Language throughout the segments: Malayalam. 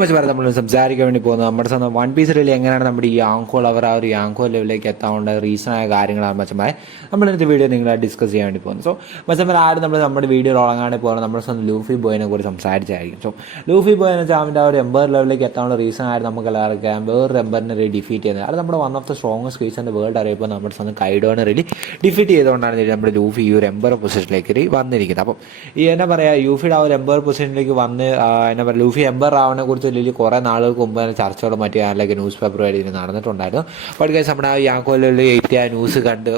മച്ച് പറയാം നമ്മൾ സംസാരിക്കാൻ വേണ്ടി പോകുന്നത് നമ്മുടെ സ്വന്തം വൺ പീസ് റിലി എങ്ങനെയാണ് നമ്മുടെ ഈ യാങ്കോ അവർ ആ ഒരു യാങ്കോ ലെവലിലേക്ക് എത്താനുള്ള റീസണായ കാര്യങ്ങളാണ് മച്ചന്മാരെ നമ്മളിന്നത്തെ വീഡിയോ നിങ്ങളെ ഡിസ്കസ് ചെയ്യാൻ വേണ്ടി പോകുന്നത്. സോ മച്ചന്മാർ ആരും നമ്മുടെ വീഡിയോ ഉറങ്ങാണ്ട് പോകുന്നത് നമ്മുടെ സ്വന്തം ലൂഫി ബോയിനെ കുറിച്ച് സംസാരിച്ചായിരിക്കും. സോ ലൂഫി ബോയ് എന്ന് വെച്ചാൽ അവൻ്റെ ആ ഒരു എംബർ ലെവലിലേക്ക് എത്താനുള്ള റീസൺ ആയിരുന്നു നമുക്ക് എല്ലാവർക്കും വേറൊരു എംബറിനെ റിലി ഡിഫീറ്റ് ചെയ്യുന്നത്. അത് നമ്മുടെ one of the strongest creature world അറിയപ്പോൾ നമ്മുടെ സ്വന്തം കൈഡോനെ റിലി ഡിഫീറ്റ് ചെയ്തുകൊണ്ടാണ് നമ്മുടെ ലൂഫി ഈ ഒരു എംബർ പൊസിഷനിലേക്ക് വന്നിരിക്കുന്നത്. അപ്പം ഈ എന്നാ പറയുക യൂഫിയുടെ ആ ഒരു എംബർ പൊസിഷനിലേക്ക് വന്ന് എന്നാ പറയുക ലൂഫി എംബർ ആവനെ കുറിച്ച് വലിയ കുറേ നാളുകൾക്ക് മുമ്പ് തന്നെ ചർച്ചകളും മറ്റു അതിലേക്ക് ന്യൂസ് പേപ്പർ വഴി നടന്നിട്ടുണ്ടായിരുന്നു. ബട്ട് ഗൈസ് നമ്മുടെ ആ യാങ്കോയിൽ എത്തിയ ആ ന്യൂസ് കണ്ട്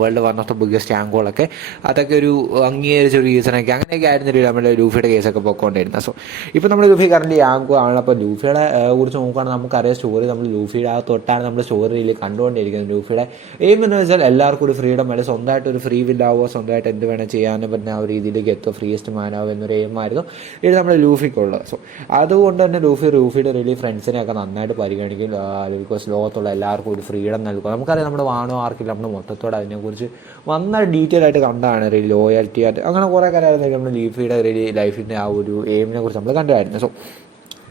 world one of the biggest യാങ്കോളൊക്കെ അതൊക്കെ ഒരു അംഗീകരിച്ച ഒരു റീസണൊക്കെ അങ്ങനെയൊക്കെ ആയിരുന്നില്ല നമ്മുടെ ലൂഫിയുടെ കേസൊക്കെ പൊയ്ക്കൊണ്ടിരുന്നത്. സോ ഇപ്പോൾ നമ്മൾ ലൂഫി കറന്റ് യാങ്കോ ആണ്. അപ്പോൾ ലൂഫിയുടെ കുറിച്ച് നോക്കുകയാണെങ്കിൽ നമുക്കറിയാം സ്റ്റോറി നമ്മൾ ലൂഫിയുടെ ആ തൊട്ടാണ് നമ്മൾ സ്റ്റോറിയിൽ കണ്ടുകൊണ്ടിരിക്കുന്നത്. ലൂഫിയുടെ എയിം എന്ന് വെച്ചാൽ എല്ലാവർക്കും ഒരു ഫ്രീഡം അല്ലെങ്കിൽ സ്വന്തമായിട്ട് ഒരു ഫ്രീ വില്ലാവോ സ്വന്തമായിട്ട് എന്ത് വേണം ചെയ്യാനും പറ്റുന്ന ആ ഒരു രീതിയിലേക്ക് എത്തുക ഫ്രീയസ്റ്റ് മാനാവോ എന്നൊരു എയിമായിരുന്നു ഇത് നമ്മുടെ ലൂഫിക്കുള്ളത്. സോ അതുകൊണ്ട് തന്നെ ലൂഫിയുടെ റിലി ഫ്രണ്ട്സിനെയൊക്കെ നന്നായിട്ട് പരിഗണിക്കും. ബിക്കോസ് ലോകത്തുള്ള എല്ലാവർക്കും ഒരു ഫ്രീഡം നൽകുക. നമുക്കറിയാം നമ്മുടെ വാണോ ആർക്കില്ല നമ്മുടെ മൊത്തത്തോടെ അതിനെക്കുറിച്ച് നന്നായി ഡീറ്റെയിൽ ആയിട്ട് കണ്ടാണ് റിലി ലോയൽറ്റി ആയിട്ട് അങ്ങനെ കുറേ കാര്യമായിരുന്നു നമ്മുടെ ലൂഫിയുടെ റിലി ലൈഫിൻ്റെ ആ ഒരു എയിമിനെ കുറിച്ച് നമ്മൾ കണ്ടായിരുന്നു. സോ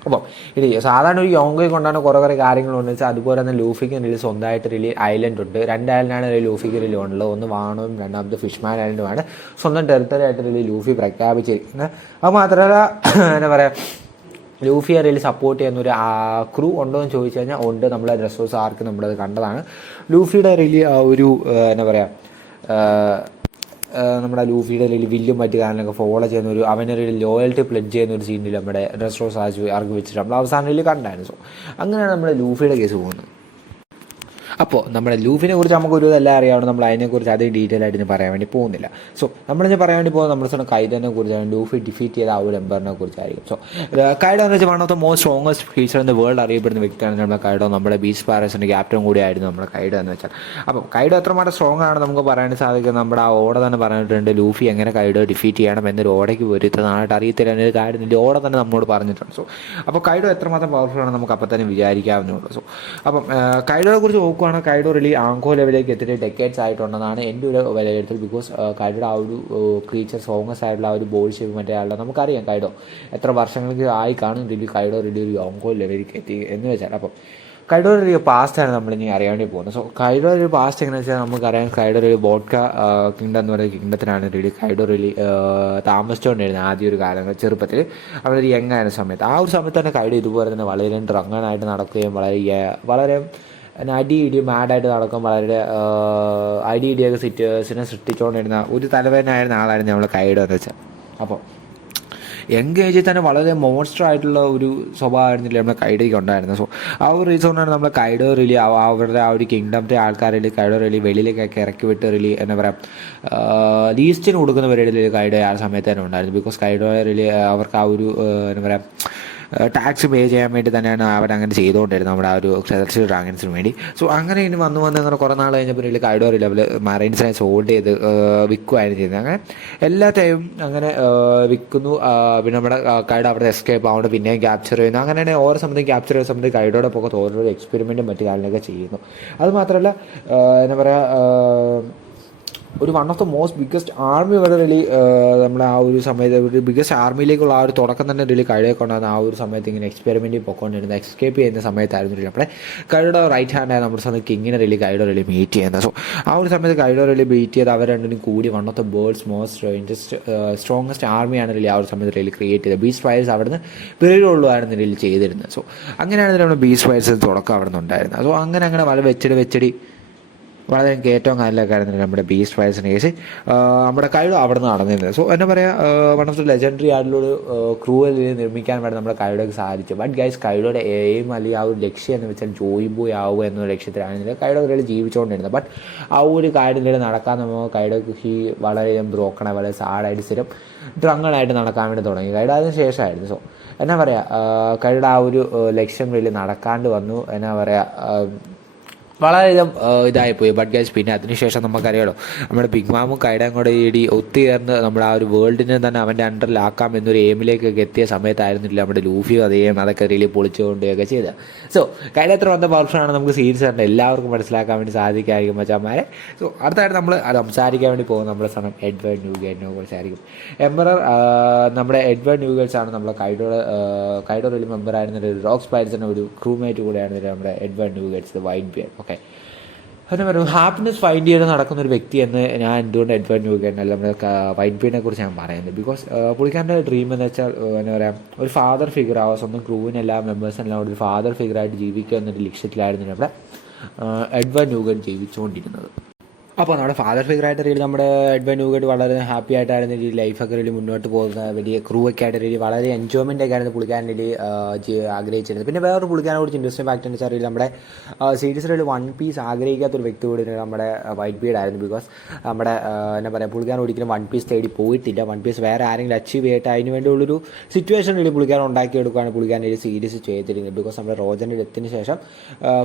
അപ്പോൾ ഇനി സാധാരണ ഒരു യോങ്കോയെ കൊണ്ടാണ് കുറേ കാര്യങ്ങളുണ്ടെന്ന് വെച്ചാൽ അതുപോലെ തന്നെ ലൂഫിക്ക് റിലി സ്വന്തമായിട്ട് റിലി ഐലൻഡ് ഉണ്ട്. രണ്ട് ഐലൻഡാണ് ലൂഫിക്ക് റിലി ഉള്ളത്. ഒന്ന് വാണവും രണ്ടാമത്തെ ഫിഷ്മാൻ ഐലൻഡുമാണ് സ്വന്തം ടെറിട്ടറി ആയിട്ട് റിലി ലൂഫി പ്രഖ്യാപിച്ചിരിക്കുന്നത്. അത് മാത്രമല്ല എന്താ പറയുക ലൂഫിയെ റിലി സപ്പോർട്ട് ചെയ്യുന്ന ഒരു ക്രൂ ഉണ്ടോ എന്ന് ചോദിച്ചു കഴിഞ്ഞാൽ ഉണ്ട്. നമ്മളെ റെസോഴ്സ് ആർക്ക് നമ്മളത് കണ്ടതാണ്. ലൂഫിയുടെ റിലി ഒരു എന്താ പറയുക നമ്മുടെ ലൂഫിയുടെ വില്ലും മറ്റു കാര്യങ്ങളൊക്കെ ഫോളോ ചെയ്യുന്ന ഒരു അവനൊരു ലോയൽറ്റി പ്ലെഡ്ജ് ചെയ്യുന്ന ഒരു സീനിൽ നമ്മുടെ റെസ്ട്രോസ് ആർക്ക് വെച്ചിട്ട് നമ്മൾ അവസാനം കണ്ടായിരുന്നു. സോ അങ്ങനെയാണ് നമ്മുടെ ലൂഫിയുടെ കേസ് പോകുന്നത്. അപ്പോൾ നമ്മുടെ ലൂഫിനെ കുറിച്ച് നമുക്കൊരു ഇതെല്ലാം അറിയാവുന്ന നമ്മൾ അതിനെക്കുറിച്ച് അത് ഡീറ്റെയിൽ ആയിട്ട് ഇനി പറയാൻ വേണ്ടി പോകുന്നില്ല. സോ നമ്മളിനി പറയാൻ വേണ്ടി പോകുന്നത് നമ്മുടെ സ്വന്തം കൈഡോനെ കുറിച്ചാണ്. ലൂഫി ഡിഫീറ്റ് ചെയ്ത ആ ഒരു എംബറിനെ കുറിച്ചായിരിക്കും. സോ കൈഡോ എന്ന് വെച്ചാൽ one of the most strongest feature in the world അറിയപ്പെടുന്ന വ്യക്തിയാണ് നമ്മുടെ കൈഡോ. നമ്മുടെ ബീസ്റ്റ് പാരസിൻ്റെ ക്യാപ്റ്റൻ കൂടിയായിരുന്നു നമ്മുടെ കൈഡോ എന്ന് വെച്ചാൽ. അപ്പോൾ കൈഡോ എത്രമാത്രം സ്ട്രോങ് ആണ് നമുക്ക് പറയാൻ സാധിക്കും. നമ്മുടെ ആ ഓട തന്നെ പറഞ്ഞിട്ടുണ്ട് ലൂഫി എങ്ങനെ കൈഡോ ഡിഫീറ്റ് ചെയ്യണം എന്നൊരു ഓടയ്ക്ക് വരുത്തുന്നതായിട്ട് അറിയത്തില്ല എന്നൊരു കാര്യം ഓട തന്നെ നമ്മളോട് പറഞ്ഞിട്ടുണ്ട്. സോ അപ്പോൾ കൈഡോ എത്രമാത്രം പവർഫുൾ ആണ് നമുക്ക് അപ്പം തന്നെ വിചാരിക്കാവുന്നേ ഉള്ളൂ. സോ അപ്പം കൈഡോയെ കുറിച്ച് നോക്കുകയാണ് കൈഡോ റിലി ആങ്കോ ലെവലിലേക്ക് എത്തിയിട്ട് ഡെക്കേഡ്സ് ആയിട്ടുണ്ടെന്നാണ് എൻ്റെ ഒരു വിലയിരുത്തൽ. ബിക്കോസ് കൈഡോയുടെ ആ ഒരു ക്രീച്ചർ സ്ട്രോങ്ങസ്റ്റ് ആയിട്ടുള്ള ആ ഒരു ബോൾ ഷേപ്പ് മറ്റേ ആളുടെ നമുക്കറിയാം കൈഡോ എത്ര വർഷങ്ങൾക്ക് ആയി കാണും റിലി കൈഡോ റിലി ഒരു ആങ്കോ ലെവലിലേക്ക് എത്തി എന്ന് വെച്ചാൽ. അപ്പം കൈഡോ റിലി പാസ്റ്റാണ് നമ്മളിനി അറിയാൻ വേണ്ടി പോകുന്നത്. സോ കൈഡോ ഒരു പാസ്റ്റ് എങ്ങനെയാണെന്ന് വെച്ചാൽ നമുക്കറിയാം കൈഡോ റിലി ബോഡ്ക കിങ്ഡം എന്ന് പറയുന്ന കിങ്ഡത്തിനാണ് റിലി കൈഡോ റിലി താമസിച്ചുകൊണ്ടിരുന്നത് ആദ്യ ഒരു കാലങ്ങൾ ചെറുപ്പത്തിൽ അവരൊരു യങ് ആയിരുന്ന സമയത്ത്. ആ ഒരു സമയത്ത് തന്നെ കൈഡോ ഇതുപോലെ തന്നെ വളരെ ഡ്രങ്ങനായിട്ട് നടക്കുകയും വളരെ അടി മാഡായിട്ട് നടക്കും. വളരെ അടിയൊക്കെ സിറ്റുവേഷനെ സൃഷ്ടിച്ചുകൊണ്ടിരുന്ന ഒരു തലവേദനായിരുന്ന ആളായിരുന്നു നമ്മൾ കൈഡോ എന്ന് വെച്ചാൽ. അപ്പോൾ യങ് ഏജിൽ തന്നെ വളരെ മോൺസ്റ്റർ ആയിട്ടുള്ള ഒരു സ്വഭാവമായിരുന്നില്ല നമ്മുടെ കൈഡോയ്ക്ക് ഉണ്ടായിരുന്നത്. സോ ആ ഒരു റീസൺ കൊണ്ടാണ് നമ്മൾ കൈഡോ റിലി അവരുടെ ആ ഒരു കിങ്ഡമിൻ്റെ ആൾക്കാരിൽ കൈഡോ റിലി വെളിയിലേക്കൊക്കെ ഇറക്കി വിട്ട് റിലി എന്താ പറയുക ലീസ്റ്റിന് കൊടുക്കുന്ന പരിപാടിയിൽ കൈഡോ ആ സമയത്ത് തന്നെ ഉണ്ടായിരുന്നു. ബിക്കോസ് കൈഡോ റിലി അവർക്ക് ആ ഒരു എന്താ പറയുക ടാക്സ് പേ ചെയ്യാൻ വേണ്ടി തന്നെയാണ് അവരങ്ങനെ ചെയ്തുകൊണ്ടിരുന്നത് നമ്മുടെ ആ ഒരു സെലക്ഷൻ ഡ്രാഗൻസിന് വേണ്ടി. സോ അങ്ങനെ ഇനി വന്ന് അങ്ങനെ കുറേ നാൾ കഴിഞ്ഞപ്പോൾ ഇതിൽ കൈഡോ ലെവൽ മറൈൻസിനെ സോൾഡ് ചെയ്ത് വിൽക്കുകയായിരുന്നു ചെയ്യുന്നത്. അങ്ങനെ എല്ലാ ടൈമും അങ്ങനെ വിൽക്കുന്നു. പിന്നെ നമ്മുടെ കൈഡോ അവിടെ എസ്കേപ്പ് ആവുകൊണ്ട് പിന്നെയും ക്യാപ്ചർ ചെയ്യുന്നു. അങ്ങനെ ഓരോ സമയത്തും ക്യാപ്ചർ ചെയ്യുന്ന സമയത്ത് കൈഡോയുടെ പുറത്ത് ഓരോരോ എക്സ്പെരിമെൻറ്റും മറ്റു കാര്യങ്ങളൊക്കെ ചെയ്യുന്നു. അത് മാത്രമല്ല എന്താ പറയുക ഒരു one of the most biggest army വരെ റിലി നമ്മുടെ ആ ഒരു സമയത്ത് ഒരു ബിഗ്ഗസ്റ്റ് ആർമിയിലേക്കുള്ള ആ ഒരു തുടക്കം തന്നെ റിലി കൈഡോയൊക്കെ ഉണ്ടാകുന്ന ആ ഒരു സമയത്ത് ഇങ്ങനെ എക്സ്പെരിമെൻറ്റ് പൊയ്ക്കൊണ്ടിരുന്നത് എസ്കേപ്പ് ചെയ്യുന്ന സമയത്തായിരുന്നു റിലി നമ്മുടെ കൈഡോയുടെ റൈറ്റ് ഹാൻഡായ നമ്മുടെ സമയത്ത് കിങ്ങിനെ റിലി കൈഡോ റിലി മീറ്റ് ചെയ്യുന്നത്. സോ ആ ഒരു സമയത്ത് കൈഡോ റിലി മീറ്റ് ചെയ്ത് അവർ രണ്ടിനും കൂടി one of the world's most strongest ആർമിയാണ് റിലി ആ ഒരു സമയത്ത് റിലി ക്രിയേറ്റ് ചെയ്തത്. ബീസ്റ്റ് ഫയർസ് അവിടുന്ന് പിറകിലുള്ളതായിരുന്നു റിലി ചെയ്തിരുന്നത്. സോ അങ്ങനെയാണ് നമ്മുടെ ബീസ്റ്റ് ഫയർസ് തുടക്കം അവിടെ നിന്ന് ഉണ്ടായിരുന്നത്. സോ അങ്ങനെ വല വെച്ചടി വളരെ ഏറ്റവും കാലിലൊക്കെ ആയിരുന്നില്ല നമ്മുടെ ബീസ്റ്റ് ഫയർസിൻ്റെ കേസ് നമ്മുടെ കൈഡോ അവിടെ നിന്ന് നടന്നിരുന്നത്. സോ എന്താ പറയുക വൺ ഓഫ് ദ ലെജൻഡറി ആയിട്ടുള്ളൊരു ക്രൂവൽ നിർമ്മിക്കാൻ വേണ്ടി നമ്മുടെ കൈഡോയ്ക്ക് സാധിച്ചു. ബട്ട് ഗൈസ് കൈഡോയുടെ എയിം അല്ലെങ്കിൽ ആ ഒരു ലക്ഷ്യം എന്ന് വെച്ചാൽ ജോയ് ബോയ് ആവുക എന്നൊരു ലക്ഷ്യത്തിലാണ് കൈഡോ റിലി ജീവിച്ചുകൊണ്ടിരുന്നത്. ബട്ട് ആ ഒരു കാര്യം നടക്കാൻ നമുക്ക് കൈഡോയ്ക്ക് വളരെ ബ്രോക്കണ വളരെ സാഡായിട്ട് സ്ഥിരം ഡ്രങ്ങനായിട്ട് നടക്കാൻ വേണ്ടി തുടങ്ങി കൈഡോ അതിന് ശേഷമായിരുന്നു. സോ എന്നാ പറയുക കൈഡോ ആ ഒരു ലക്ഷ്യം റിലി നടക്കാണ്ട് വന്നു. എന്നാ പറയുക വളരെയധികം ഇതായിപ്പോയി. ബട്ട് ഗൈസ് പിന്നെ അതിനുശേഷം നമുക്കറിയാലോ നമ്മുടെ ബിഗ് മാമും കൈഡയും കൂടെ ഇടി ഒത്തുചേർന്ന് നമ്മുടെ ആ ഒരു വേൾഡിനെ തന്നെ അവൻ്റെ അണ്ടറിലാക്കാം എന്നൊരു എയിമിലേക്കൊക്കെ എത്തിയ സമയത്തായിരുന്നില്ല നമ്മുടെ ലൂഫിയും അതേം അതൊക്കെ റിയലി പൊളിച്ചുകൊണ്ടൊക്കെ ചെയ്തത്. സോ കൈഡ എത്ര വന്ന പവർഫുള്ളാണ് നമുക്ക് സീരീസ് കണ്ട് എല്ലാവർക്കും മനസ്സിലാക്കാൻ വേണ്ടി സാധിക്കായിരിക്കും മച്ചാന്മാരെ. സോ അടുത്തായിട്ട് നമ്മൾ സംസാരിക്കാൻ വേണ്ടി പോകുന്ന നമ്മുടെ സ്ഥലം എഡ്വേർഡ് ന്യൂഗേറ്റിനെ കുറിച്ചായിരിക്കും. എംബറർ നമ്മുടെ എഡ്വേർഡ് ന്യൂഗേറ്റ്സ് ആണ് നമ്മളെ കൈഡോ റിയലി മെമ്പറായിരുന്ന ഒരു റോക്സ് പൈററ്റ്സിൻ്റെ ഒരു ക്രൂമേറ്റ് കൂടെയാണ് നമ്മുടെ എഡ്വേർഡ് ന്യൂഗേറ്റ്സ് വൈറ്റ് ബിയർ. ഓക്കെ, അതിന് പറയുമ്പോൾ ഹാപ്പിനെസ് ഫൈൻഡ് ചെയ്ത് നടക്കുന്ന ഒരു വ്യക്തി എന്ന് ഞാൻ എന്തുകൊണ്ട് എഡ്വേർഡ് ന്യൂഗേറ്റ് അല്ല നമ്മുടെ വൈറ്റ് ബിയറിനെ കുറിച്ച് ഞാൻ പറയുന്നത്. ബിക്കോസ് പുള്ളിക്കാരൻ്റെ ഡ്രീം എന്ന് വെച്ചാൽ എന്താ പറയുക ഒരു ഫാദർ ഫിഗർ ആവുക, സ്വന്തം ക്രൂവിനെല്ലാം മെമ്പേഴ്സിനെല്ലാം ഒരു ഫാദർ ഫിഗറായിട്ട് ജീവിക്കുക എന്നൊരു ലക്ഷ്യത്തിലായിരുന്നു നമ്മുടെ എഡ്വേർഡ് ന്യൂഗേറ്റ് ജീവിച്ചുകൊണ്ടിരുന്നത്. അപ്പോൾ നമ്മുടെ ഫാദർ ഫിഗറായിട്ട് റീലി നമ്മുടെ എഡ്വേർഡ് ന്യൂഗേറ്റ് വളരെ ഹാപ്പി ആയിട്ടായിരുന്നു ഈ ലൈഫൊക്കെ റീലി മുന്നോട്ട് പോകുന്ന വലിയ ക്രൂ ഒക്കെ ആയിട്ട് റീലി വളരെ എൻജോയ്മെൻ്റ് ഒക്കെ ആയിരുന്നു പുള്ളിക്കാരൻ റീലി ആഗ്രഹിച്ചിരുന്നത്. പിന്നെ വേറൊരു പുള്ളിക്കാരനെ കുറിച്ച് ഇൻട്രസ്റ്റിംഗ് ഫാക്ട് എന്ന് വെച്ചാൽ നമ്മുടെ സീരീസിൽ വൺ പീസ് ആഗ്രഹിക്കാത്തൊരു വ്യക്തി കൂടി നമ്മുടെ വൈറ്റ് ബീഡ് ആയിരുന്നു. ബിക്കോസ് നമ്മുടെ എന്താ പറയുക പുള്ളിക്കാരൻ ഒരിക്കലും വൺ പീസ് തേടി പോയിട്ടില്ല. വൺ പീസ് വേറെ ആരെങ്കിലും അച്ചീവ് ചെയ്തിട്ട് അതിന് വേണ്ടിയുള്ളൊരു സിറ്റുവേഷൻ റീലി പുള്ളിക്കാരൻ ഉണ്ടാക്കിയെടുക്കുകയാണ് പുള്ളിക്കാരൻ ഒരു സീരീസ് ചെയ്തിരുന്നത്. ബിക്കോസ് നമ്മുടെ റോജൻ്റെ ഡെത്തിന് ശേഷം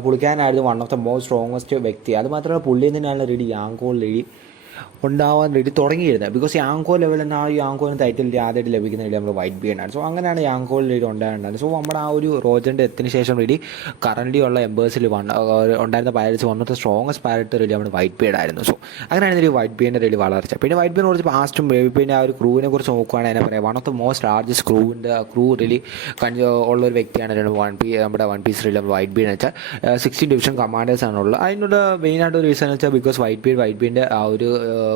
പുള്ളിക്കാരനായിരുന്നു one of the most strongest വ്യക്തി. അത് മാത്രമല്ല പുള്ളിയിൽ തന്നെയാണ് റെഡി യാങ്കോൾ റെഡി ഉണ്ടാവാൻ വേണ്ടി തുടങ്ങിയിരുന്നത്. ബിക്കോസ് യാങ്കോ ലെവൽ എന്ന ആ യാങ്കോന് ടൈറ്റിൽ ആദ്യമായിട്ട് ലഭിക്കുന്ന റെഡി നമ്മൾ വൈറ്റ് ബിയർഡാണ്. സോ അങ്ങനെയാണ് യാങ്കോയിൽ റെഡി ഉണ്ടായിരുന്നത്. സോ നമ്മുടെ ആ ഒരു റോജൻ്റെ എത്തിന് ശേഷം റെഡി കറൻ്റ് ഉള്ള എംബേഴ്സിൽ ഉണ്ടായിരുന്ന pirates one of the strongest pirate ready നമ്മുടെ വൈറ്റ് ബിയർഡ് ആയിരുന്നു. സോ അങ്ങനെയാണ് ഒരു വൈറ്റ് ബിയറിൻ്റെ റെഡി വളർച്ച. പിന്നെ വൈറ്റ് ബിയറിനെ കുറിച്ച് പാസ്റ്റും പിന്നെ ആ ഒരു ക്രൂവിനെ കുറിച്ച് നോക്കുകയാണെങ്കിൽ എന്നാ പറയുക one of the most largest crew Rayleigh ഉള്ളൊരു വ്യക്തിയാണ് നമ്മുടെ One Piece Rayleigh Whitebeard എന്ന് വെച്ചാൽ 16 ഡിവിഷൻ കമാൻഡേഴ്സ് ആണുള്ളത്. അതിനുള്ള മെയിനായിട്ട് ഒരു റീസൺ എന്ന് വെച്ചാൽ ബിക്കോസ് വൈറ്റ് ബിയറിൻ്റെ ആ ഒരു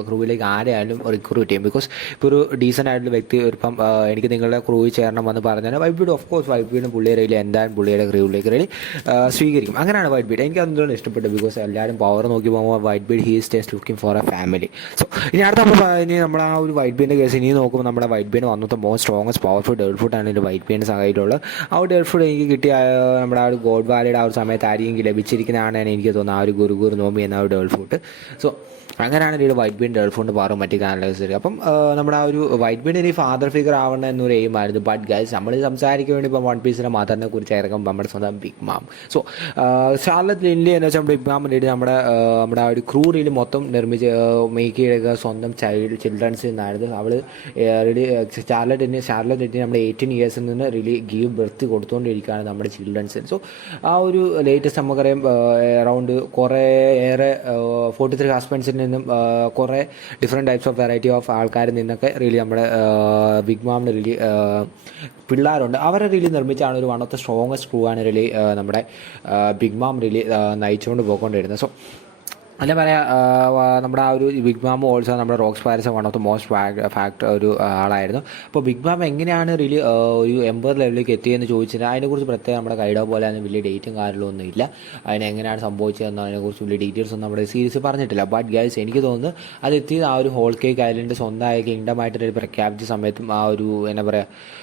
ക്രൂവിലേക്ക് ആരെയായാലും റിക്രൂട്ട് ചെയ്യും. ബിക്കോസ് ഇപ്പോൾ ഒരു ഡീസൻ്റ് ആയിട്ടുള്ള വ്യക്തി ഇപ്പം എനിക്ക് നിങ്ങളുടെ ക്രൂവിൽ ചേരണം എന്ന് പറഞ്ഞാൽ Whitebeard of course white ബീഡിന് പുള്ളിയെ റെയിലി എന്തായാലും പുള്ളിയുടെ ക്രൂവിലേക്ക് റെയിലി സ്വീകരിക്കും. അങ്ങനെയാണ് വൈറ്റ് ബീഡ്. എനിക്ക് അതെന്തുകൊണ്ട് ഇഷ്ടപ്പെട്ടു. ബിക്കോസ് എല്ലാവരും പവർ നോക്കി പോകുമ്പോൾ white Bede he is just looking for A family. So ഇനി അടുത്ത നമ്മൾ ആ ഒരു വൈറ്റ് ബീഡിൻ്റെ കേസ് ഇനി നോക്കുമ്പോൾ നമ്മുടെ വൈറ്റ് ബീഡ് വന്നത്തെ മോസ്റ്റ് സ്ട്രോങ്ങസ്റ്റ് പവർഫുൾ ഡെവൽ ഫുഡാണ് എൻ്റെ വൈറ്റ് ബീഡിൻ്റെ സഹായിട്ടുള്ളത്. ആ ഒരു ഡെവൽ ഫുഡ് എനിക്ക് കിട്ടിയ നമ്മുടെ ആ ഒരു ഗോഡ് വാലിയുടെ ആ ഒരു സമയത്ത് ആരെങ്കിലും ലഭിച്ചിരിക്കുന്നതാണ് എനിക്ക് തോന്നുന്നത് ആ ഒരു ഗുരു നോമി എന്ന ഒരു ഡെവൽ ഫുഡ്. സോ അങ്ങനെയാണ് ഈ വൈറ്റ് ബീൻ ഡെവൽ ഫുഡ് പാറും മറ്റു കാനഡേഴ്സ്. അപ്പം നമ്മുടെ ആ ഒരു വൈറ്റ് ബീൻ ഇനി ഫാദർ ഫിഗർ ആവണം എന്നൊരു എയിമായിരുന്നു. ബട്ട് ഗൈസ് നമ്മൾ സംസാരിക്കാൻ വേണ്ടി ഇപ്പം വൺ പീസിൻ്റെ മദറിനെ കുറിച്ച് ഇറങ്ങും നമ്മുടെ സ്വന്തം ബിഗ് മാം. സോ ഷാർലറ്റ് ലിൻലി എന്ന് വെച്ചാൽ ബിഗ് മാമിന് വേണ്ടി നമ്മുടെ ആ ഒരു ക്രൂ റീല് മൊത്തം നിർമ്മിച്ച് മേക്ക് ചെയ്ത സ്വന്തം ചിൽഡ്രൻസിൽ നിന്നായിരുന്നു. അവൾ റീലി ഷാർലറ്റ് നമ്മുടെ 18 ഇയേഴ്സിൽ നിന്ന് റിലി ഗീവ് ബർത്ത് കൊടുത്തുകൊണ്ടിരിക്കുകയാണ് നമ്മുടെ ചിൽഡ്രൻസിന്. സോ ആ ഒരു ലേറ്റസ്റ്റ് നമുക്കറിയാം അറൗണ്ട് കുറേ ഏറെ 43 ഹസ്ബൻഡ്സിന് നിന്നും കുറേ different types of variety of ആൾക്കാരിൽ നിന്നൊക്കെ റിലി നമ്മുടെ ബിഗ് മാമിന് റിലി പിള്ളേരുണ്ട്. അവരെ റിലി നിർമ്മിച്ചാണ് ഒരു one of the strongest crew ആണ് റിലി നമ്മുടെ ബിഗ് മാം റിലി നയിച്ചുകൊണ്ട് പോയിക്കൊണ്ടിരുന്നത്. സോ അല്ല പറയാം നമ്മുടെ ആ ഒരു ബിഗ് മാം ഓൾസോ നമ്മുടെ rocks pirates one of the most fact ഒരു ആളായിരുന്നു. അപ്പോൾ ബിഗ് മാം എങ്ങനെയാണ് റിലി ഒരു എംബർ ലെവലിലേക്ക് എത്തിയെന്ന് ചോദിച്ചാൽ അതിനെക്കുറിച്ച് പ്രത്യേകം നമ്മുടെ കൈഡോ പോലെ അതിന് വലിയ ഡേറ്റും കാര്യങ്ങളൊന്നും ഇല്ല. അതിനെങ്ങനെയാണ് സംഭവിച്ചതെന്നോ അതിനെക്കുറിച്ച് വലിയ ഡീറ്റെയിൽസ് ഒന്നും നമ്മുടെ സീരീസ് പറഞ്ഞിട്ടില്ല. ബട്ട് ഗൈസ് എനിക്ക് തോന്നുന്നു അത് എത്തിയത് ആ ഒരു ഹോൾ കേക്ക് ഐലൻഡ് സ്വന്തമായ കിങ്ഡമായിട്ട് പ്രഖ്യാപിച്ച സമയത്തും ആ ഒരു എന്താ പറയുക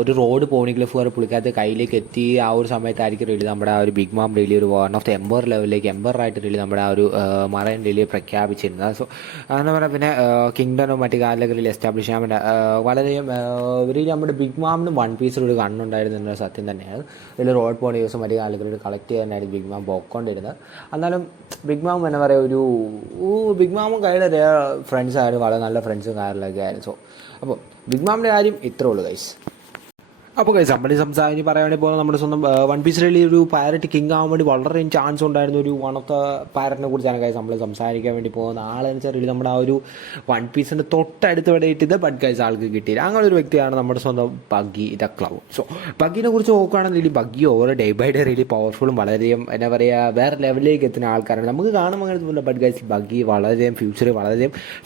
ഒരു റോഡ് പോണിക്ലിഫ് വരെ പുള്ളിക്കകത്ത് കയ്യിലേക്ക് എത്തി ആ ഒരു സമയത്തായിരിക്കും റിലി നമ്മുടെ ആ ഒരു ബിഗ് മാം റിലി ഒരു വൺ ഓഫ് ദ എംബർ ലെവലിലേക്ക് എംബറായിട്ട് റിലി നമ്മുടെ ആ ഒരു മറൈൻ റിലി പ്രഖ്യാപിച്ചിരുന്നത്. സോ അങ്ങനെ പറയാം പിന്നെ കിങ്ഡനും മറ്റു കാലിലൊക്കെ റിലി എസ്റ്റാബ്ലിഷ് ചെയ്യാൻ വേണ്ടി വളരെയും റിലി നമ്മുടെ ബിഗ് മാമിനും വൺ പീസിലൊരു കണ്ണുണ്ടായിരുന്നു എന്നൊരു സത്യം തന്നെയാണ്. ഇതിൽ റോഡ് പോണിക്സും മറ്റു കാലുകളിൽ കളക്ട് ചെയ്യാനായിട്ട് ബിഗ് മാം പോയിക്കൊണ്ടിരുന്നത്. എന്നാലും ബിഗ് മാം എന്താ പറയുക ഒരു ബിഗ് മാമും കയ്യുടെ ഫ്രണ്ട്സ് ആയിരുന്നു, വളരെ നല്ല ഫ്രണ്ട്സും കാര്യങ്ങളൊക്കെ ആയിരുന്നു. സോ അപ്പോൾ ബിഗ് മാമിൻ്റെ കാര്യം ഇത്രേ ഉള്ളൂ ഗൈസ്. അപ്പോൾ ഗൈസ് നമ്മൾ സംസാരിച്ച് പറയുകയാണെങ്കിൽ പോകുന്നത് നമ്മുടെ സ്വന്തം വൺ പീസിലെ ഒരു പൈരറ്റ് കിങ് ആവാൻ വേണ്ടി വളരെ ചാൻസ് ഉണ്ടായിരുന്ന ഒരു വൺ ഓഫ് ദ പൈരറ്റിനെ കുറിച്ചാണ് ഗൈസ് നമ്മൾ സംസാരിക്കാൻ വേണ്ടി പോകുന്ന ആളെന്ന് വെച്ചാൽ നമ്മുടെ ആ ഒരു വൺ പീസിൻ്റെ തൊട്ടടുത്ത് വിടയിട്ടത് ബട്ട് ഗൈസ് ആൾക്ക് കിട്ടിയില്ല. അങ്ങനെ ഒരു വ്യക്തിയാണ് നമ്മുടെ സ്വന്തം ബഗ്ഗി ദ ക്ലൗ. സോ ബഗ്ഗിനെ കുറിച്ച് നോക്കുകയാണെങ്കിൽ ബഗ്ഗി ഓരോ ഡേ ബൈ ഡേ റിയലി പവർഫുള്ളും വളരെയും എന്താ പറയുക വേറെ ലെവലിലേക്ക് എത്തുന്ന ആൾക്കാരാണ്. നമുക്ക് കാണുമ്പോൾ അങ്ങനെ തോന്നുന്നു ബട്ട് ഗൈസ് ബഗ്ഗി വളരെയും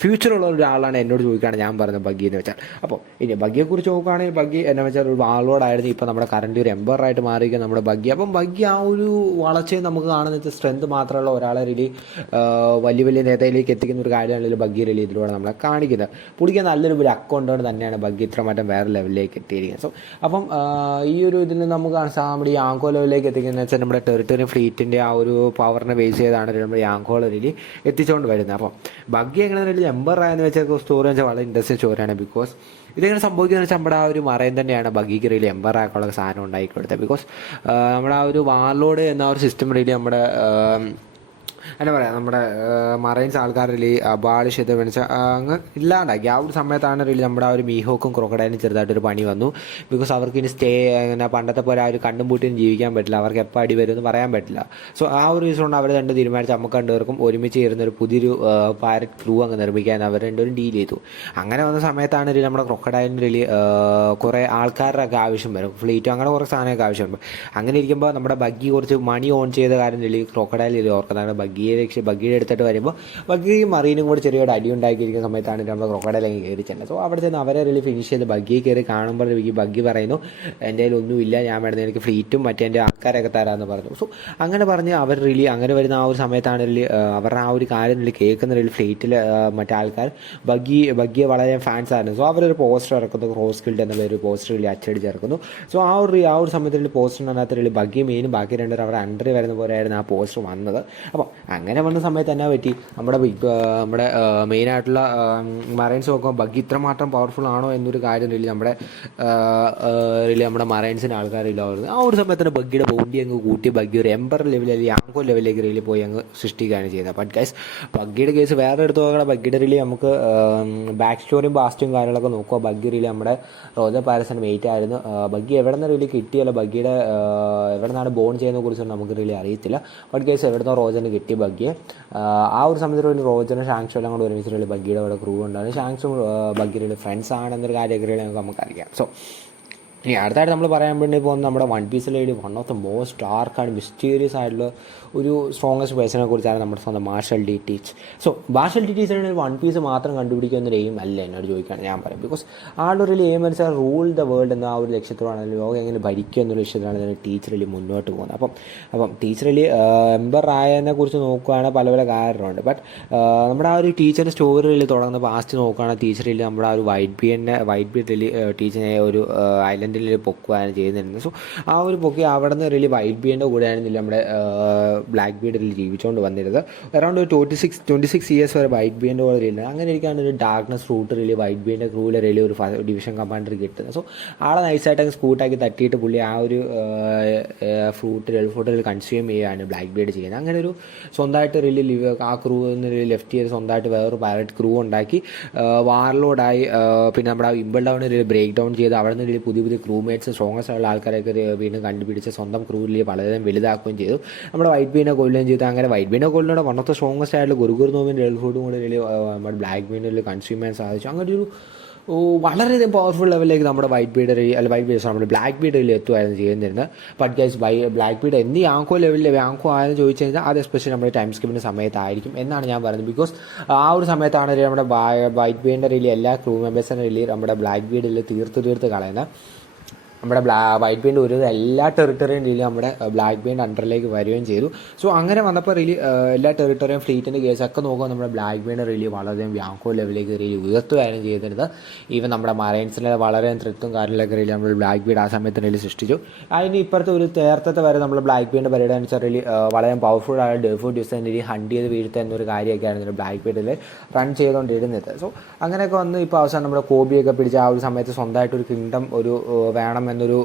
ഫ്യൂച്ചറുള്ള ഒരാളാണ് എന്നോട് ചോദിക്കുകയാണ് ഞാൻ പറയുന്നത് ബഗ്ഗി എന്ന് വെച്ചാൽ. അപ്പോൾ ഇനി ബഗ്ഗിയെക്കുറിച്ച് നോക്കുകയാണെങ്കിൽ ബഗ്ഗി എന്നാ വെച്ചാൽ ഒരു ആളോടായിരുന്നു ഇപ്പോൾ നമ്മുടെ കറണ്ട് ഒരു എംബറായിട്ട് മാറിയിരിക്കുക നമ്മുടെ ബഗ്ഗി. അപ്പം ബഗ്ഗി ആ ഒരു വളർച്ചയും നമുക്ക് കാണുന്ന സ്ട്രെങ്ത് മാത്രമുള്ള ഒരാളെ റിലി വലിയ നേതയിലേക്ക് എത്തിക്കുന്ന ഒരു കാര്യമാണെങ്കിൽ ബഗ്ഗി റിലി ഇതിലൂടെ നമ്മളെ കാണിക്കുന്നത്. പുള്ളിക്ക് നല്ലൊരു അക്കൗണ്ട് കൊണ്ട് തന്നെയാണ് ബഗ്ഗി ഇത്ര മറ്റം വേറെ ലെവലിലേക്ക് എത്തിയിരിക്കുന്നത്. സോ അപ്പം ഈ ഒരു ഇതിൽ നമുക്ക് നമ്മുടെ ഈ ആങ്കോ ലെവലിലേക്ക് എത്തിക്കുന്നത് വെച്ചാൽ നമ്മുടെ ടെറിട്ടറി ഫ്ലീറ്റിൻ്റെ ആ ഒരു പവറിനെ ബേസ് ചെയ്താണ് നമ്മുടെ ആങ്കോ റിലി എത്തിച്ചുകൊണ്ട് വരുന്നത്. അപ്പം ബഗ്ഗി എങ്ങനെ റിലി എംബറായെന്ന് വെച്ചാൽ സ്റ്റോറി വെച്ചാൽ വളരെ ഇൻട്രസ്റ്റിംഗ് സ്റ്റോറിയാണ്. ബിക്കോസ് ഇതെങ്ങനെ സംഭവിക്കുന്നത് വെച്ചാൽ നമ്മുടെ ആ ഒരു മറൈൻ തന്നെയാണ് ബഗ്ഗിക്ക് റിയലി എംബറാക്കാനുള്ള സാധനം ഉണ്ടാക്കി കൊടുത്തത്. ബിക്കോസ് നമ്മുടെ ആ ഒരു വാർലോഡ് എന്ന ഒരു സിസ്റ്റം റിയലി നമ്മുടെ എന്നാ പറയാം, നമ്മുടെ മറൈൻസ് ആൾക്കാരിൽ അബാളിഷ് ചെയ്ത് വെച്ചാൽ അങ്ങ് ഇല്ലാണ്ടാക്കി. ആ ഒരു സമയത്താണ് റിലി നമ്മുടെ ആ ഒരു മീഹോക്കും ക്രൊക്കഡൈലും ചെറുതായിട്ടൊരു പണി വന്നു. ബിക്കോസ് അവർക്ക് ഇനി സ്റ്റേ ഇങ്ങനെ പണ്ടത്തെ പോലെ ആ ഒരു കണ്ണും പൂട്ടിയും ജീവിക്കാൻ പറ്റില്ല, അവർക്ക് എപ്പോൾ അടി വരുമെന്ന് പറയാൻ പറ്റില്ല. സോ ആ ഒരു റീസൺ കൊണ്ട് അവർ രണ്ട് തീരുമാനിച്ച് നമുക്ക് രണ്ടുപേർക്കും ഒരുമിച്ച് ചേരുന്നൊരു പുതിയൊരു പൈററ്റ് ക്രൂ അങ്ങ് നിർമ്മിക്കാൻ അവർ രണ്ടുപേരും ഡീൽ ചെയ്തു. അങ്ങനെ വന്ന സമയത്താണ് റിലി നമ്മുടെ ക്രൊക്കഡൈലിന് റിലി കുറേ ആൾക്കാരുടെ ഒക്കെ ആവശ്യം വരും, ഫ്ലീറ്റും അങ്ങനെ കുറേ സാധനമൊക്കെ ആവശ്യം വരും. അങ്ങനെ ഇരിക്കുമ്പോൾ നമ്മുടെ ബഗ്ഗി കുറച്ച് മണി ഓൺ ചെയ്ത കാര്യം റിലി ക്രൊക്കഡൈൽ ഓർക്കുന്നതാണ്. ബഗ്ഗിയെ എടുത്തിട്ട് വരുമ്പോൾ ബഗ്ഗിയും മറീനും കൂടി ചെറിയൊരു അടി ഉണ്ടാക്കിയിരിക്കുന്ന സമയത്താണ് നമ്മുടെ ക്രൊക്കഡൈൽ അങ്ങ് കയറി ചെല്ലുന്നത്. സോ അവിടെ ചെന്ന് അവരെ റിലി ഫിനിഷ് ചെയ്ത് ബഗ്ഗിയെ കയറി കാണുമ്പോൾ ബഗ്ഗി പറയുന്നു, എൻ്റെ കയ്യിൽ ഒന്നുമില്ല, ഞാൻ വേണമെങ്കിൽ എനിക്ക് ഫ്ലീറ്റും മറ്റേ എൻ്റെ ആൾക്കാരൊക്കെ തരാമെന്ന് പറഞ്ഞു. സോ അങ്ങനെ പറഞ്ഞ് അവർ റിലി അങ്ങനെ വരുന്ന ആ ഒരു സമയത്താണ് റിലി അവരുടെ ആ ഒരു കാര്യം റിലി കേൾക്കുന്ന റിലി ഫ്ലീറ്റിൽ മറ്റേ ആൾക്കാർ ബഗ്ഗിയെ വളരെ ഫാൻസ് ആയിരുന്നു. സോ അവരൊരു പോസ്റ്റർ ഇറക്കുന്നു, ക്രോസ് ഗിൽഡ് എന്നുള്ള ഒരു പോസ്റ്റർ റിലി അച്ചടിച്ചിറക്കുന്നു. സോ ആ ഒരു സമയത്ത് പോസ്റ്ററിനകത്ത് റിലി ബഗ്ഗി മെയിനും ബാക്കി രണ്ടുപേരും അവരുടെ അണ്ടറിൽ വരുന്ന പോലെയായിരുന്നു ആ പോസ്റ്റർ വന്നത്. അപ്പോൾ അങ്ങനെ വന്ന സമയത്ത് എന്നാ പറ്റി, നമ്മുടെ മെയിനായിട്ടുള്ള മറൈൻസ് നോക്കുമ്പോൾ ബഗ്ഗി ഇത്രമാത്രം പവർഫുൾ ആണോ എന്നൊരു കാര്യം റിലി നമ്മുടെ മറൈൻസിൻ്റെ ആൾക്കാരില്ലായിരുന്നു. ആ ഒരു സമയത്ത് തന്നെ ബഗ്ഗിയുടെ ബോഡി അങ്ങ് കൂട്ടി ബഗ്ഗി ഒരു എംബർ ലെവൽ അല്ലെങ്കിൽ യാങ്കോ ലെവലിലേക്ക് റിലി പോയി അങ്ങ് സൃഷ്ടിക്കുകയാണ് ചെയ്യുന്നത്. ബട്ട് ഗൈസ് ബഗ്ഗിയുടെ കേസ് വേറെ എടുത്ത് നോക്കണം. ബഗ്ഗിയുടെ റിലി നമുക്ക് ബാക്ക് സ്റ്റോറിയും പാസ്റ്റും കാര്യങ്ങളൊക്കെ നോക്കുക. ബഗ്ഗി റിലി നമ്മുടെ റോജർ പാരസിന് വെയിറ്റ് ആയിരുന്നു. ബഗ്ഗി എവിടെ നിന്ന് റിലി കിട്ടിയല്ലോ, ബഗ്ഗിയുടെ എവിടെ നിന്നാണ് ബോൺ ചെയ്യുന്നതിനെ കുറിച്ചൊന്നും നമുക്ക് റിലി അറിയത്തില്ല. ബട്ട് ഗൈസ് എവിടെ നിന്നോ റോജറിന് കിട്ടി ബഗ്ഗിയെ. ആ ഒരു സമയത്ത് റോജറിനും ഷാങ്സും എല്ലാം കൂടെ ഒരുമിച്ച് റിലി ബഗ്ഗിയുടെ അവിടെ ക്രൂ ഉണ്ടായിരുന്നു. ഷാങ്സും ബഗ്ഗിയുടെ ഫ്രണ്ട്സ് ആണെന്നൊരു കാര്യമൊക്കെ നമുക്കറിയാം. സോ ഇനി അടുത്തായിട്ട് നമ്മൾ പറയാൻ വേണ്ടി പോകുന്നത് നമ്മുടെ വൺ പീസിലെ one of the most dark and mysterious ആയിട്ടുള്ള ഒരു സ്ട്രോങ്ങസ്റ്റ് പേഴ്സണെ കുറിച്ചാണ് നമ്മുടെ സ്വന്തം Marshall D Teach. So Marshall D ടീച്ചറിന് വൺ പീസ് മാത്രം കണ്ടുപിടിക്കുന്നൊരു എയിം അല്ല എന്നോട് ചോദിക്കുകയാണ് ഞാൻ പറയും. ബിക്കോസ് ആളുടെ ഒരു എയിം വെച്ചാൽ റൂൾ ദ വേൾഡ് എന്ന ആ ഒരു ലക്ഷ്യത്തോടാണ്, ലോകം എങ്ങനെ ഭരിക്കുക എന്നൊരു ലക്ഷ്യത്തിലാണ് ടീച്ചറിൽ മുന്നോട്ട് പോകുന്നത്. അപ്പം ടീച്ചറിൽ എംബർ ആയതിനെ കുറിച്ച് നോക്കുകയാണെങ്കിൽ പല പല കാരണമുണ്ട്. ബട്ട് നമ്മുടെ ആ ഒരു ടീച്ചറിൻ്റെ സ്റ്റോറിയിൽ തുടങ്ങുന്ന പാസ്റ്റ് നോക്കുകയാണെങ്കിൽ ടീച്ചറിൽ നമ്മുടെ ആ ഒരു വൈറ്റ് ബീഡിൽ ടീച്ചറിനെ ഒരു ഐലൻഡിൽ പൊക്കുകയാണ് ചെയ്യുന്നിരുന്നത്. സോ ആ ഒരു പൊക്കി അവിടെ നിന്ന് റിലി വൈറ്റ് ബീഡിൻ്റെ കൂടെയായിരുന്നില്ല നമ്മുടെ ബ്ലാക്ക് ബീഡിൽ ജീവിച്ചുകൊണ്ട് വന്നിരുന്നത്. അറൗണ്ട് ഒരു 26 ഇയേഴ്സ് വരെ വൈറ്റ് ബീഡിൻ്റെ കൂടെ ഇല്ല. അങ്ങനെ ഇരിക്കുകയാണ് ഒരു ഡാർക്ക്നെസ് റൂട്ട് റിലി വൈറ്റ് ബീഡിൻ്റെ ക്രൂവിൽ റിലി ഒരു ഡിവിഷൻ കമാൻഡർ കിട്ടുന്നത്. സോ ആളെ നൈസായിട്ട് അങ്ങ് സ്കൂട്ടാക്കി തട്ടിയിട്ട് പുള്ളി ആ ഒരു ഫ്രൂട്ടിൽ കൺസ്യൂം ചെയ്യുകയാണ് ബ്ലാക്ക് ബീഡ് ചെയ്യുന്നത്. അങ്ങനെ ഒരു സ്വന്തമായിട്ട് റിലി ആ ക്രൂ റിലി ലെഫ്റ്റ് ചെയ്ത് സ്വന്തമായിട്ട് വേറൊരു പൈററ്റ് ക്രൂ ഉണ്ടാക്കി വാർലോഡായി. പിന്നെ നമ്മുടെ ആ വിംബിൾ ഡൗൺ ബ്രേക്ക് ഡൗൺ ചെയ്ത് അവിടെ നിന്ന് പുതിയ ക്രൂമേറ്റ്സ് സ്ട്രോങ്ങസ്റ്റ് ആയുള്ള ആൾക്കാരൊക്കെ വീണ്ടും കണ്ടുപിടിച്ച് സ്വന്തം ക്രൂവിൽ വളരെയധികം വലുതാക്കുകയും ചെയ്തു. നമ്മുടെ വൈറ്റ് ബീനെ കൊല്ലുകയും ചെയ്തു. അങ്ങനെ വൈറ്റ് ബീനെ കൊല്ലുന്ന വൺ ഓഫ് ദ സ്ട്രോങ്ങസ്റ്റ് ആയിട്ടുള്ള ഗുരുഗുരുനോവിൻ്റെ എൽഫുഡും കൂടി നമ്മുടെ ബ്ലാക്ക് ബീനിൽ കൺസ്യൂം ചെയ്യാൻ സാധിച്ചു. അങ്ങനെ ഒരു വളരെയധികം പവർഫുൾ ലെവലിലേക്ക് നമ്മുടെ നമ്മുടെ ബ്ലാക്ക് ബീഡിൽ എത്തുമായിരുന്നു ചെയ്യുന്നിരുന്നത്. ബട്ട് ഗൈസ് ബ്ലാക്ക് ബീഡ് എന്ത് യാങ്കോ ലെവലിൽ യാങ്കോ ആയെന്ന് ചോദിച്ചു കഴിഞ്ഞാൽ അത് എസ്പെഷ്യലി നമ്മുടെ ടൈം സ്കിപ്പിൻ്റെ സമയത്തായിരിക്കും എന്നാണ് ഞാൻ പറയുന്നത്. ബിക്കോസ് ആ ഒരു സമയത്താണ് നമ്മുടെ വൈറ്റ് ബീഡിൻ്റെ റിലി എല്ലാ ക്രൂ മെമ്പേഴ്സിൻ്റെ റിലി നമ്മുടെ ബ്ലാക്ക് ബീഡിൽ തീർത്ത് കളയുന്നത്. നമ്മുടെ വൈറ്റ് ബീൻഡ് ഒരു എല്ലാ ടെറിട്ടറിയും റിലി നമ്മുടെ ബ്ലാക്ക് ബീൻഡ് അണ്ടറിലേക്ക് വരികയും ചെയ്തു. സോ അങ്ങനെ വന്നപ്പോൾ റിലി എല്ലാ ടെറിട്ടറിയും ഫ്ലീറ്റിൻ്റെ കേസൊക്കെ നോക്കുമ്പോൾ നമ്മുടെ ബ്ലാക്ക് ബീൻഡ് റിലി വളരെയും യാങ്കോ ലെവലിലേക്ക് റിലി ഉയർത്തുകയായിരുന്നു ചെയ്തിരുന്നത്. ഈവൻ നമ്മുടെ മറൈൻസിലെ വളരെ ത്രിത്തും കാര്യങ്ങളൊക്കെ റിലി നമ്മൾ ബ്ലാക്ക് ബീഡ് ആ സമയത്ത് റിലി സൃഷ്ടിച്ചു. അതിന് ഇപ്പുറത്തെ ഒരു നേരത്തെ വരെ നമ്മൾ ബ്ലാക്ക് ബീൻഡ് പരിപാടി വെച്ചാൽ റിലി വളരെ പവർഫുൾ ആയ ഡെഫോ ഡിസൈൻ റിലി ഹണ്ട് ചെയ്ത് വീഴ്ത്തുക എന്നൊരു കാര്യമൊക്കെയാണ് ബ്ലാക്ക് ബീഡിൽ റൺ ചെയ്തുകൊണ്ടിരുന്നത്. സോ അങ്ങനെയൊക്കെ വന്ന് ഇപ്പോൾ അവസാനം നമ്മുടെ കോബിയൊക്കെ പിടിച്ച ആ ഒരു സമയത്ത് സ്വന്തമായിട്ടൊരു കിങ്ഡം ഒരു വേണം എന്നൊരു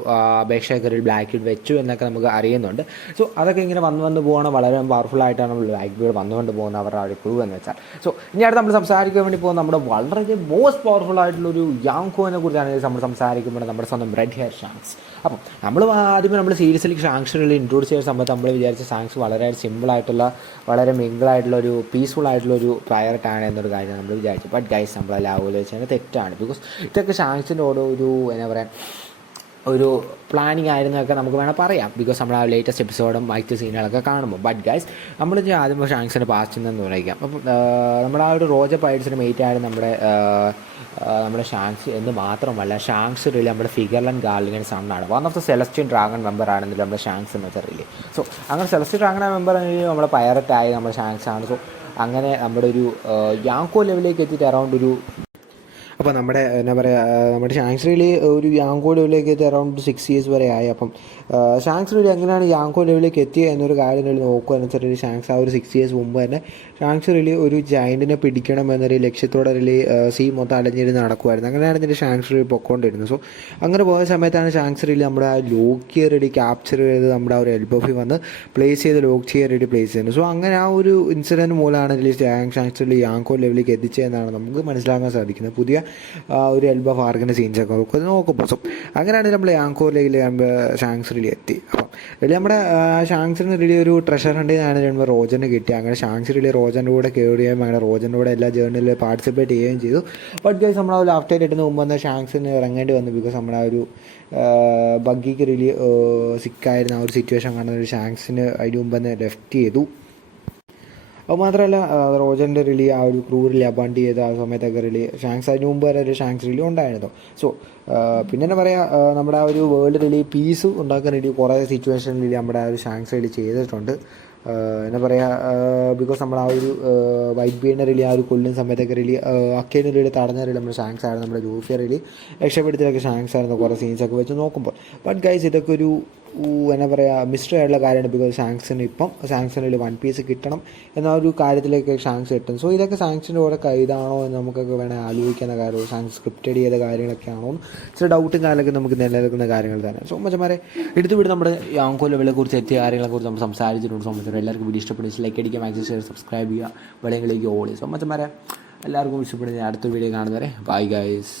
അപേക്ഷയൊക്കെ ഒരു ബ്ലാക്ക് ബീഡ് വെച്ചു എന്നൊക്കെ നമുക്ക് അറിയുന്നുണ്ട്. സോ അതൊക്കെ ഇങ്ങനെ വന്ന് പോകണം വളരെ പവർഫുൾ ആയിട്ടാണ് നമ്മൾ ബ്ലാക്ക് ബീഡ് വന്നുകൊണ്ട് പോകുന്നത് അവരുടെ ആ ഒരു ക്രൂ എന്ന് വെച്ചാൽ. സോ ഇനി അടുത്ത് നമ്മൾ സംസാരിക്കാൻ വേണ്ടി പോകുന്നത് നമ്മുടെ വളരെ മോസ്റ്റ് പവർഫുൾ ആയിട്ടുള്ളൊരു യാങ്കോനെ കുറിച്ചാണ് നമ്മൾ സംസാരിക്കുമ്പോൾ നമ്മുടെ സ്വന്തം റെഡ് ഹെയർ ഷാങ്ക്സ്. അപ്പം ആദ്യമേ നമ്മൾ സീരീസിലേക്ക് ഷാങ്ക്സിൽ ഇൻട്രൊഡ്യൂസ് ചെയ്യുന്ന സമയത്ത് നമ്മൾ വിചാരിച്ച ഷാങ്ക്സ് വളരെ സിമ്പിളായിട്ടുള്ള വളരെ മിങ്കിളായിട്ടുള്ള ഒരു പീസ്ഫുൾ ആയിട്ടുള്ള ഒരു പൈററ്റാണ് എന്നൊരു കാര്യം നമ്മൾ വിചാരിച്ചു. ബട്ട് ഗൈസ് നമ്മൾ ലാവോല് വെച്ചാൽ തെറ്റാണ്. ബിക്കോസ് ഇതൊക്കെ ഷാങ്ക്സിൻ്റെ ഒരു എന്താ പറയുക ഒരു പ്ലാനിങ് ആയിരുന്നൊക്കെ നമുക്ക് വേണം പറയാം. ബിക്കോസ് നമ്മൾ ആ ലേറ്റസ്റ്റ് എപ്പിസോഡും മൈറ്റ് സീനുകളൊക്കെ കാണുമ്പോൾ. ബട്ട് ഗൈസ് നമ്മൾ ആദ്യം ഷാങ്ക്സിൻ്റെ പാസ്റ്റിൽ നിന്ന് പറയാം. അപ്പം നമ്മുടെ ആ ഒരു റോജർ പൈററ്റ്സിന് മെയിറ്റായിരുന്നു നമ്മുടെ ഷാങ്ക്സ് എന്ന് മാത്രമല്ല ഷാങ്ക്സ് റിലി നമ്മുടെ ഫിഗർലൻഡ് ഗാർലിഗൻ സണ്ണാണ്. One of the celestial dragon member ആണെന്നില്ല നമ്മുടെ ഷാങ്ക്സ് എന്ന് വെച്ചാൽ റിലി. സോ അങ്ങനെ സെലസ്റ്റിയൻ ഡ്രാഗൺ മെമ്പർ നമ്മുടെ പൈററ്റായി നമ്മുടെ ഷാങ്ക്സ് ആണ്. സോ അങ്ങനെ നമ്മുടെ ഒരു യാങ്കോ ലെവലിലേക്ക് എത്തിയിട്ട് അറൗണ്ട് ഒരു അപ്പോൾ നമ്മുടെ എന്താ പറയുക നമ്മുടെ ഷാങ്സ്രിയിൽ ഒരു യാങ്കോ ലെവലിലേക്ക് എത്തി അറൗണ്ട് 6 years വരെ ആയി. അപ്പം ഷാങ്സ്രിയിൽ എങ്ങനെയാണ് യാങ്കോ ലെവലിലേക്ക് എത്തിയത് എന്നൊരു കാര്യം നോക്കുകയെന്ന് വെച്ചിട്ടുണ്ടെങ്കിൽ ഷാങ്സ് ആ ഒരു 6 years മുമ്പ് തന്നെ ഷാങ്സ്രിയിൽ ഒരു ജയൻറ്റിനെ പിടിക്കണം എന്നൊരു ലക്ഷ്യത്തോടെ സീ മൊത്തം അലഞ്ഞിരുന്ന് നടക്കുമായിരുന്നു. അങ്ങനെയാണ് ഇതിൻ്റെ ഷാങ്സ്രിയിൽ പൊയ്ക്കൊണ്ടിരുന്നത്. സോ അങ്ങനെ പോയ സമയത്താണ് ഷാങ്സ്രിയിൽ നമ്മുടെ ആ ലോക്കിയെ ക്യാപ്ചർ ചെയ്ത് നമ്മുടെ ആ ഒരു എൽബോഫി വന്ന് പ്ലേസ് ചെയ്ത് ലോക്കിയെ പ്ലേസ് ചെയ്യുന്നത്. സോ അങ്ങനെ ആ ഒരു ഇൻസിഡൻറ്റ് മൂലമാണ് ഇതിൽ ഷാങ്സ്രിയിൽ യാങ്കോ ലെവലിലേക്ക് എത്തിച്ചതെന്നാണ് നമുക്ക് മനസ്സിലാക്കാൻ സാധിക്കുന്നത്. പുതിയ ഒരു എൽബോഫ് ആർക്കിൻ്റെ സീൻസൊക്കെ നോക്കുമ്പോൾ. സോ അങ്ങനെയാണ് നമ്മൾ യാങ്കോ ലെവലിൽ ഷാങ്സ്രിയിൽ എത്തി. അപ്പം ഇതിൽ നമ്മുടെ ഷാങ്സ്രിന് ഒരു ട്രഷർ ഹണ്ടിനാണ് നമ്മൾ റോജറിന് കിട്ടിയത്. അങ്ങനെ ഷാങ്സ്രിയിൽ റോജറിൻ്റെ കൂടെ കയറുകയും അങ്ങനെ റോജറിൻ്റെ കൂടെ എല്ലാ ജേർണലിൽ പാർട്ടിസിപ്പേറ്റ് ചെയ്യുകയും ചെയ്തു. ബട്ട് ഗൈസ് നമ്മൾ ആ ഒരു ലാഫ്റ്റ് ആയിട്ട് മുമ്പ് വന്ന ഷാങ്സിന് ഇറങ്ങേണ്ടി വന്നു. ബിക്കോസ് നമ്മുടെ ആ ഒരു ബഗ്ഗിക്ക് സിക്കായിരുന്ന ആ ഒരു സിറ്റുവേഷൻ കാണുന്ന ഒരു ഷാങ്സിന് അതിന് മുമ്പ് തന്നെ ലെഫ്റ്റ് ചെയ്തു. അത് മാത്രമല്ല റോജറിൻ്റെ ആ ഒരു ക്രൂ അബാൻഡ് ചെയ്ത ആ സമയത്തൊക്കെ ഷാങ്സ് അതിന് മുമ്പ് വരെ ഒരു ഷാങ്സ് ഉണ്ടായിരുന്നു. സോ പിന്നെ എന്താ പറയുക നമ്മുടെ ആ ഒരു വേൾഡ് പീസ് ഉണ്ടാക്കാൻ കുറേ സിറ്റുവേഷനിൽ നമ്മുടെ ആ ഒരു ഷാങ്സ് ചെയ്തിട്ടുണ്ട്. എന്താ പറയുക ബിക്കോസ് നമ്മൾ ആ ഒരു വൈറ്റ് ബീഡിനെ ആ ഒരു കൊല്ലുന്ന സമയത്തൊക്കെ അക്കേനെ തടഞ്ഞ നമ്മുടെ ഷാങ്സ് ആയിരുന്നു. നമ്മുടെ ലൂഫിയെ രക്ഷപ്പെടുത്തിയൊക്കെ ഷാങ്സ് ആയിരുന്നു കുറേ സീൻസൊക്കെ വെച്ച് നോക്കുമ്പോൾ. ബട്ട് ഗൈസ് ഇതൊക്കെ ഒരു എന്താ പറയുക മിസ്റ്ററി ആയിട്ടുള്ള കാര്യമാണ്. ബിക്കോസ് ഷാങ്സിന് 1 piece കിട്ടണം എന്ന ഒരു കാര്യത്തിലേക്ക് ഷാങ്സ് കിട്ടും. സോ ഇതൊക്കെ ഷാങ്സിൻ്റെ കൂടെ ഇതാണോ എന്ന് നമുക്കൊക്കെ വേണേൽ ആലോചിക്കുന്ന കാര്യം. ഷാങ്സ് സ്ക്രിപ്റ്റഡ് ചെയ്ത കാര്യങ്ങളൊക്കെ ആണോ ചില ഡൗട്ടും കാര്യങ്ങളൊക്കെ നമുക്ക് നിലനിൽക്കുന്ന കാര്യങ്ങൾ തന്നെ. സോ മച്ചന്മാരെ എടുത്തുവിട്ട് നമ്മുടെ യാങ്കോ ലെവലിനെ കുറിച്ച് എത്തിയ കാര്യങ്ങളെക്കുറിച്ച് നമ്മൾ സംസാരിച്ചിട്ടുണ്ട്. സോ മച്ചന്മാരെ എല്ലാവർക്കും വീഡിയോ ഇഷ്ടപ്പെടുന്ന ലൈക്ക് അടിക്കുക, മാക്സിമം ഷെയർ, സബ്സ്ക്രൈബ് ചെയ്യുക, വെളിയിലേക്ക് ഓടി. സോ മച്ചന്മാരെ എല്ലാവർക്കും ഇഷ്ടപ്പെടുന്ന അടുത്ത വീഡിയോ കാണുന്നവരെ ബൈ ഗൈസ്.